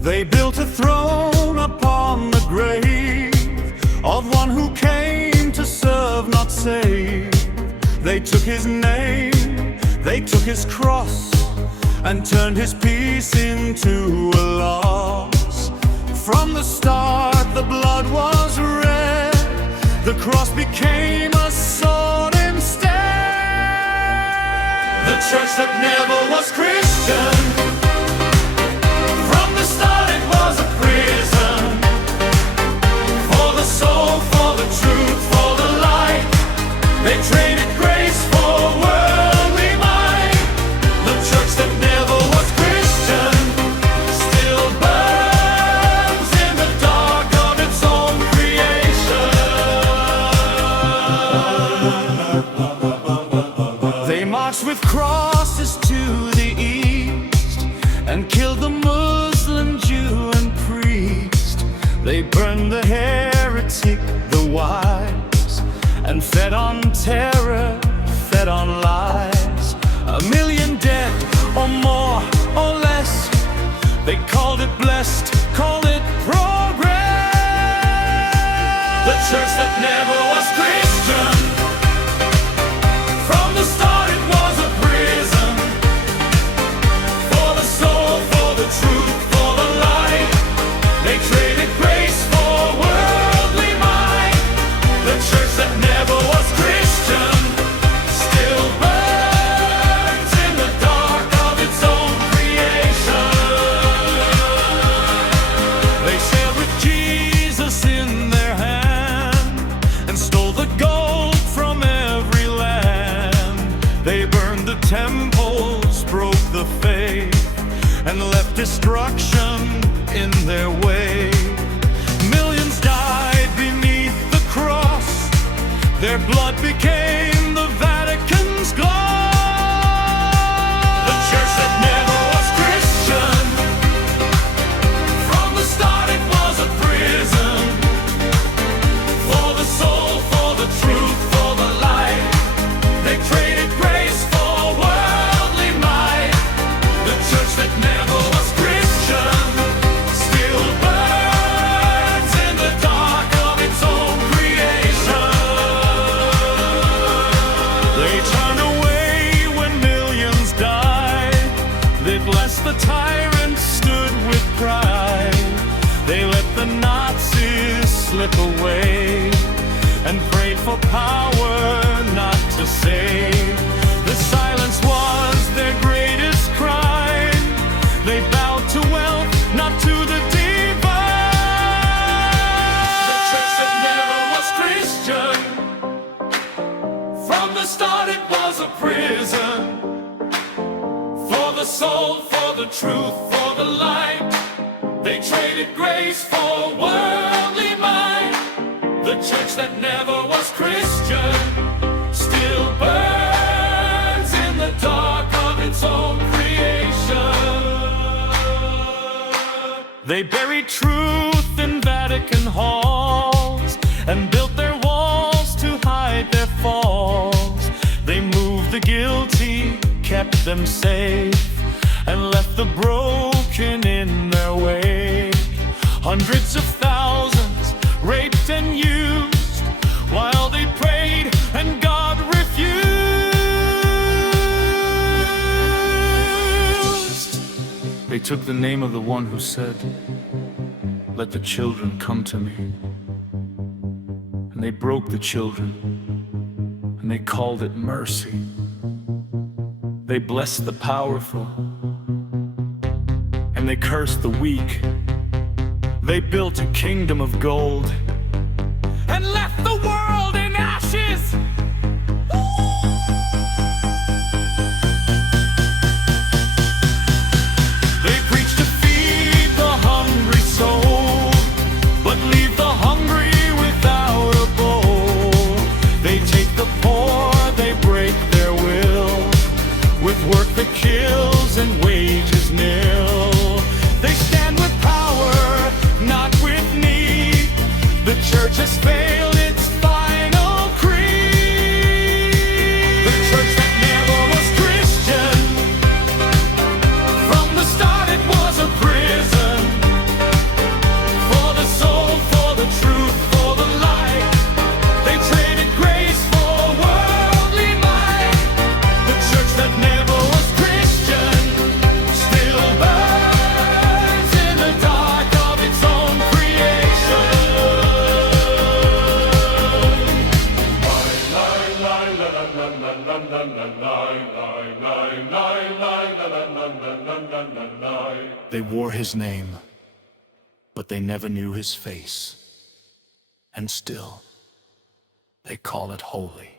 They built a throne upon the grave of one who came to serve, not save. They took his name, they took his cross, and turned his peace into a loss. From the start the blood was red, the cross became a sword instead. The church that never was Christian, from the start it was a prison. For the soul, for the truth, for the light, they traded grace for worldly might. The church that never was Christian still burns in the dark of its own creation. They marched with crosses to the east and killed the Muslim, Jew, and priest. They burned the heretic, the wise, and fed on terror, fed on lies. 1 million dead, or more, or less. They called it blessed, called it progress. The church that never was Christian, from the start it was a prison. For the soul, for the truth, for the light, they traded grace for worldly might. The church that never was Christian still burns in the dark of its own creation. They sailed with Jesus in their hand and stole the gold from every land. They burned the temples, broke the faith, and left destruction in their way. Millions died beneath the cross, their blood became the Vatican's gloss. The church that never was Christian, from the start it was a prison. For the soul, for the truth, for the light, they traded grace for worldly might. The church that never was Christian still burns in the dark of its own creation. They turned away when millions died. They blessed the tyrant, stood with pride. They let the Nazis slip away and prayed for power not to save. The silence was their greatest crime. They bowed to wealth, not to the divine. The church that never was Christian, from the start it was a prison. For the soul, for the truth, for the light, they traded grace for worldly might. The church that never was Christian still burns in the dark of its own creation. They buried truth in Vatican halls and built their walls to hide their falls. They moved the guilty, kept them safe, and left the broken in their wake. Hundreds of thousands raped and used while they prayed and God refused. They took the name of the one who said, "Let the children come to me." And they broke the children and they called it mercy. They blessed the powerful and they cursed the weak. They built a kingdom of gold and left the world in ashes. They preach to feed the hungry soul, but leave the hungry without a bowl. They take the poor, they break their will, with work that kills and wages nil. They stand with power church has failed its final creed. The church that never was Christian. From the start it was a prison. For the soul, for the truth, for the light. They traded grace for worldly might. The church that never was Christian still burns in the dark of its own creation. They wore his name, but they never knew his face. And still, they call it holy.